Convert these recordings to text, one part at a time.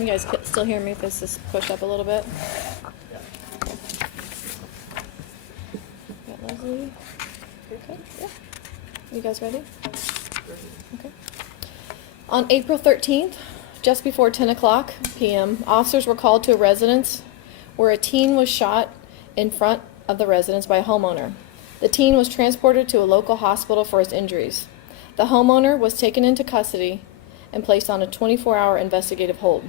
You guys still hear me if this is pushed up a little bit? Got Leslie. Okay, yeah. You guys ready? Okay. On April 13th, just before 10 o'clock p.m., officers were called to a residence where a teen was shot in front of the residence by a homeowner. The teen was transported to a local hospital for his injuries. The homeowner was taken into custody and placed on a 24-hour investigative hold.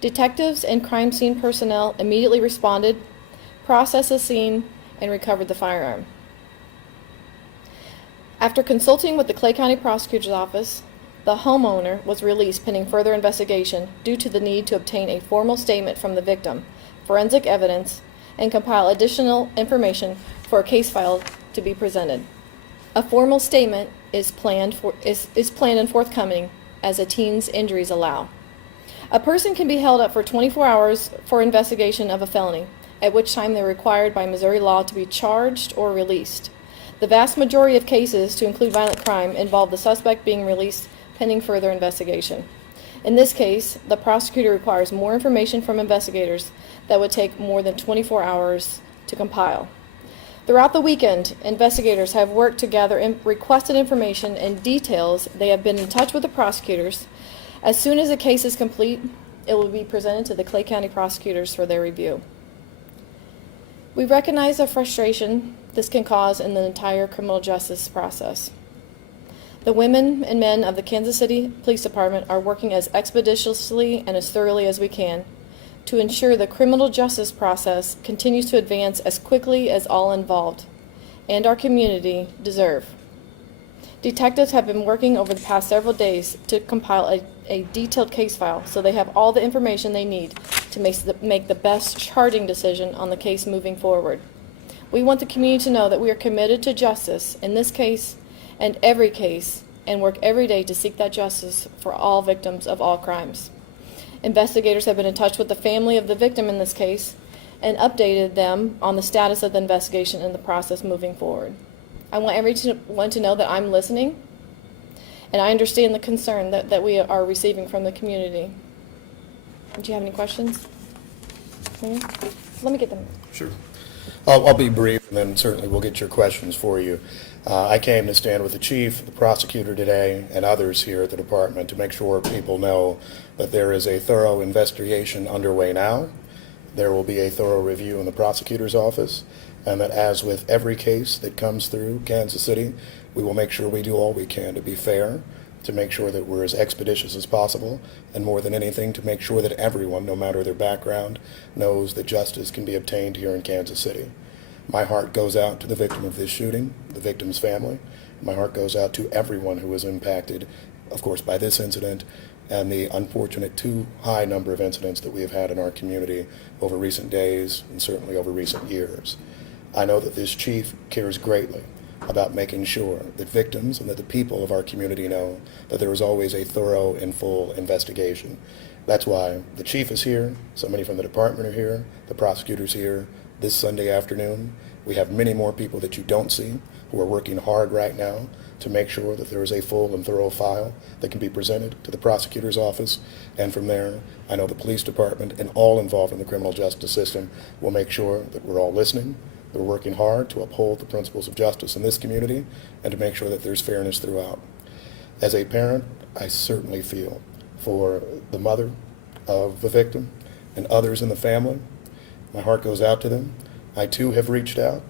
Detectives and crime scene personnel immediately responded, processed the scene, and recovered the firearm. After consulting with the Clay County Prosecutor's Office, the homeowner was released pending further investigation due to the need to obtain a formal statement from the victim, forensic evidence, and compile additional information for a case file to be presented. A formal statement is planned and forthcoming as a teen's injuries allow. A person can be held up for 24 hours for investigation of a felony, at which time they're required by Missouri law to be charged or released. The vast majority of cases, to include violent crime, involve the suspect being released pending further investigation. In this case, the prosecutor requires more information from investigators that would take more than 24 hours to compile. Throughout the weekend, investigators have worked to gather requested information and details. They have been in touch with the prosecutors. As soon as the case is complete, it will be presented to the Clay County prosecutors for their review. We recognize the frustration this can cause in the entire criminal justice process. The women and men of the Kansas City Police Department are working as expeditiously and as thoroughly as we can to ensure the criminal justice process continues to advance as quickly as all involved and our community deserve. Detectives have been working over the past several days to compile a detailed case file so they have all the information they need to make the best charging decision on the case moving forward. We want the community to know that we are committed to justice in this case and every case, and work every day to seek that justice for all victims of all crimes. Investigators have been in touch with the family of the victim in this case and updated them on the status of the investigation and the process moving forward. I want everyone to know that I'm listening, and I understand the concern that we are receiving from the community. Do you have any questions? Let me get them. Sure. I'll be brief, and then certainly we'll get your questions for you. I came to stand with the chief, the prosecutor today, and others here at the department to make sure people know that there is a thorough investigation underway now. There will be a thorough review in the prosecutor's office, and that as with every case that comes through Kansas City, we will make sure we do all we can to be fair, to make sure that we're as expeditious as possible, and more than anything, to make sure that everyone, no matter their background, knows that justice can be obtained here in Kansas City. My heart goes out to the victim of this shooting, the victim's family. My heart goes out to everyone who was impacted, of course, by this incident and the unfortunate too high number of incidents that we have had in our community over recent days and certainly over recent years. I know that this chief cares greatly about making sure that victims and that the people of our community know that there is always a thorough and full investigation. That's why the chief is here, so many from the department are here, the prosecutor's here this Sunday afternoon. We have many more people that you don't see who are working hard right now to make sure that there is a full and thorough file that can be presented to the prosecutor's office. And from there, I know the police department and all involved in the criminal justice system will make sure that we're all listening, that we're working hard to uphold the principles of justice in this community and to make sure that there's fairness throughout. As a parent, I certainly feel for the mother of the victim and others in the family. My heart goes out to them. I too have reached out,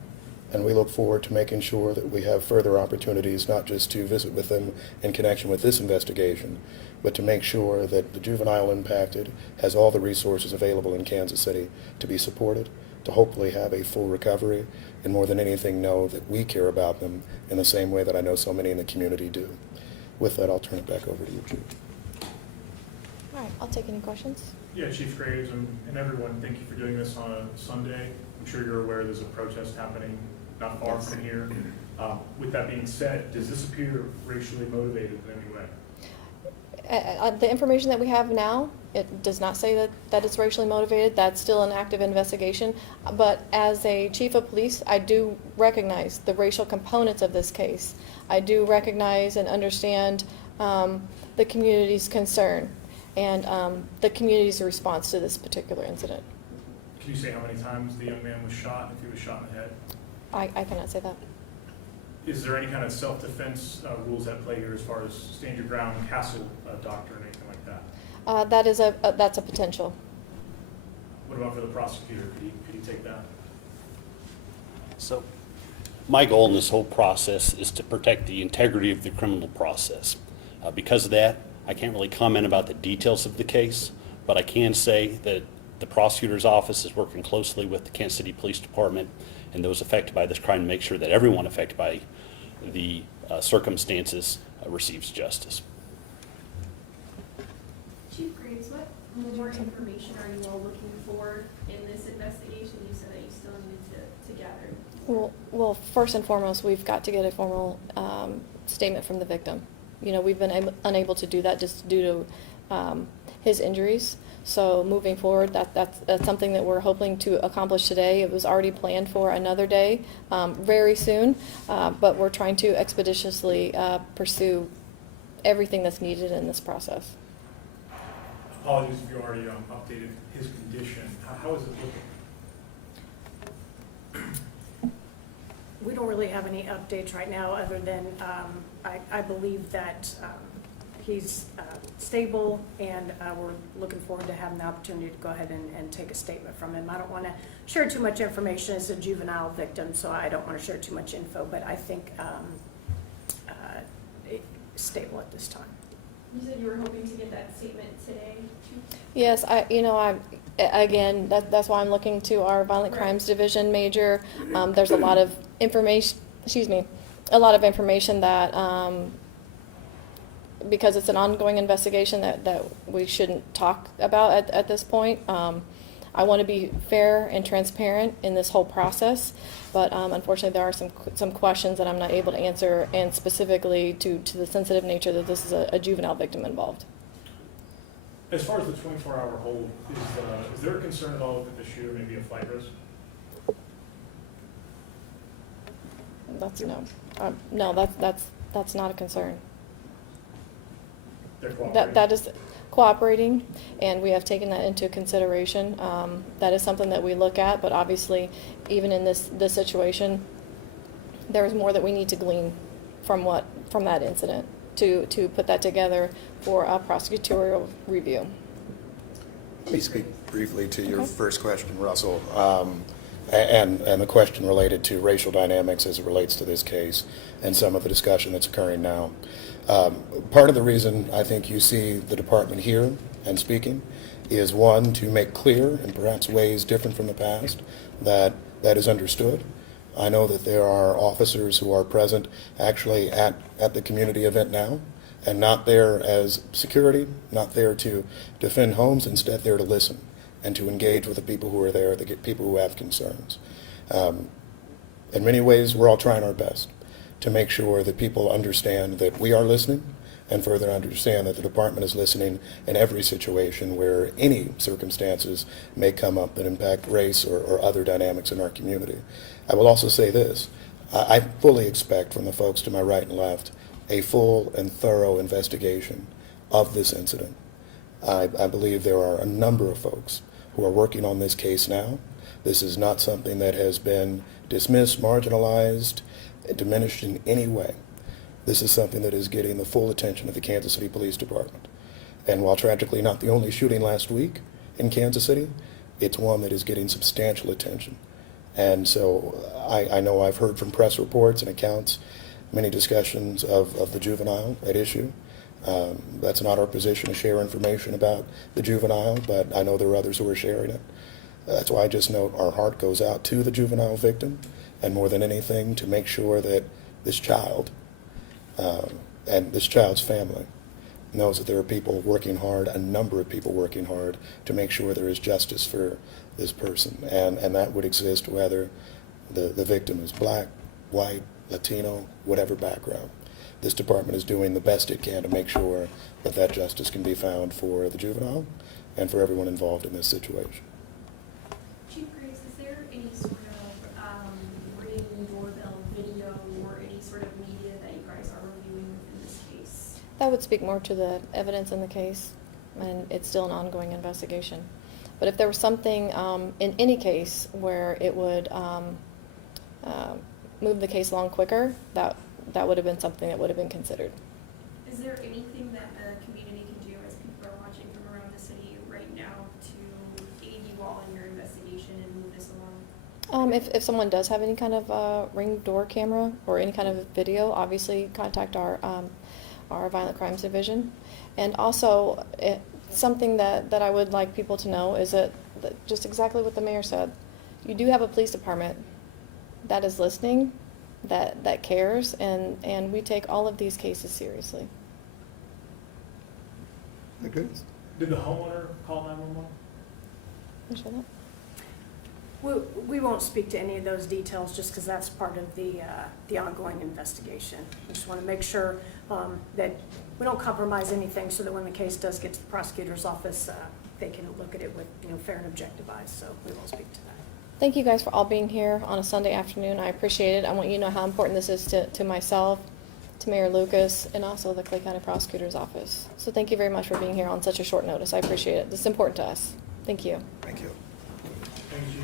and we look forward to making sure that we have further opportunities not just to visit with them in connection with this investigation, but to make sure that the juvenile impacted has all the resources available in Kansas City to be supported, to hopefully have a full recovery, and more than anything know that we care about them in the same way that I know so many in the community do. With that, I'll turn it back over to you, Chief. All right, I'll take any questions. Yeah, Chief Graves and everyone, thank you for doing this on a Sunday. I'm sure you're aware there's a protest happening not far from here. With that being said, does this appear racially motivated in any way? The information that we have now, it does not say that it's racially motivated. That's still an active investigation. But as a chief of police, I do recognize the racial components of this case. I do recognize and understand the community's concern. and the community's response to this particular incident. Can you say how many times the young man was shot, if he was shot in the head? I cannot say that. Is there any kind of self-defense rules at play here as far as stand your ground, castle doctrine, anything like that? That's a potential. What about for the prosecutor? Could he take that? So, my goal in this whole process is to protect the integrity of the criminal process. Because of that, I can't really comment about the details of the case, but I can say that the prosecutor's office is working closely with the Kansas City Police Department and those affected by this crime to make sure that everyone affected by the circumstances receives justice. Chief Graves, what more information are you all looking for in this investigation? You said that you still needed to gather. Well, first and foremost, we've got to get a formal statement from the victim. You know, we've been unable to do that just due to his injuries. So moving forward, that's something that we're hoping to accomplish today. It was already planned for another day, very soon, but we're trying to expeditiously pursue everything that's needed in this process. Apologies if you already updated his condition. How is it looking? We don't really have any updates right now, other than I believe that he's stable, and we're looking forward to having the opportunity to go ahead and take a statement from him. I don't want to share too much information. As a juvenile victim, so I don't want to share too much info, but I think it's stable at this time. You said you were hoping to get that statement today, too? Yes, again, that's why I'm looking to our Violent Crimes Division major. There's a lot of information, that, because it's an ongoing investigation that we shouldn't talk about at this point. I want to be fair and transparent in this whole process, but unfortunately there are some questions that I'm not able to answer, and specifically to the sensitive nature that this is a juvenile victim involved. As far as the 24-hour hold, is there a concern at all that the shooter may be a flight risk? That's no, that's not a concern. They're cooperating? That is cooperating, and we have taken that into consideration. That is something that we look at, but obviously, even in this situation, there is more that we need to glean from that incident to put that together for a prosecutorial review. Let me speak briefly to your Okay. first question, Russell, and the question related to racial dynamics as it relates to this case and some of the discussion that's occurring now. Part of the reason I think you see the department here and speaking is, one, to make clear, in perhaps ways different from the past, that is understood. I know that there are officers who are present actually at the community event now, and not there as security, not there to defend homes, instead there to listen and to engage with the people who are there, the people who have concerns. In many ways, we're all trying our best to make sure that people understand that we are listening, and further understand that the department is listening in every situation where any circumstances may come up that impact race or other dynamics in our community. I will also say this. I fully expect from the folks to my right and left a full and thorough investigation of this incident. I believe there are a number of folks who are working on this case now. This is not something that has been dismissed, marginalized, diminished in any way. This is something that is getting the full attention of the Kansas City Police Department. And while tragically not the only shooting last week in Kansas City, it's one that is getting substantial attention. And so I know I've heard from press reports and accounts, many discussions of the juvenile at issue. That's not our position to share information about the juvenile, but I know there are others who are sharing it. That's why I just note our heart goes out to the juvenile victim, and more than anything, to make sure that this child and this child's family knows that there are people working hard, a number of people working hard, to make sure there is justice for this person. And that would exist whether the victim is black, white, Latino, whatever background. This department is doing the best it can to make sure that justice can be found for the juvenile and for everyone involved in this situation. Chief Graves, is there any sort of ring doorbell video or any sort of media that you guys are reviewing in this case? That would speak more to the evidence in the case. and it's still an ongoing investigation. But if there was something in any case where it would move the case along quicker, that would have been something that would have been considered. Is there anything that the community can do as people are watching from around the city right now to aid you all in your investigation and move this along? If someone does have any kind of Ring door camera or any kind of video, obviously contact our Violent Crimes Division. And also, something that I would like people to know is that just exactly what the mayor said. You do have a police department that is listening, that cares, and we take all of these cases seriously. Okay. Did the homeowner call 911? Can you show that? We won't speak to any of those details just because that's part of the ongoing investigation. We just want to make sure that we don't compromise anything so that when the case does get to the prosecutor's office, they can look at it with, fair and objective eyes, so we won't speak to that. Thank you guys for all being here on a Sunday afternoon. I appreciate it. I want you to know how important this is to myself, to Mayor Lucas, and also the Clay County Prosecutor's Office. So thank you very much for being here on such a short notice. I appreciate it. This is important to us. Thank you. Thank you. Thank you.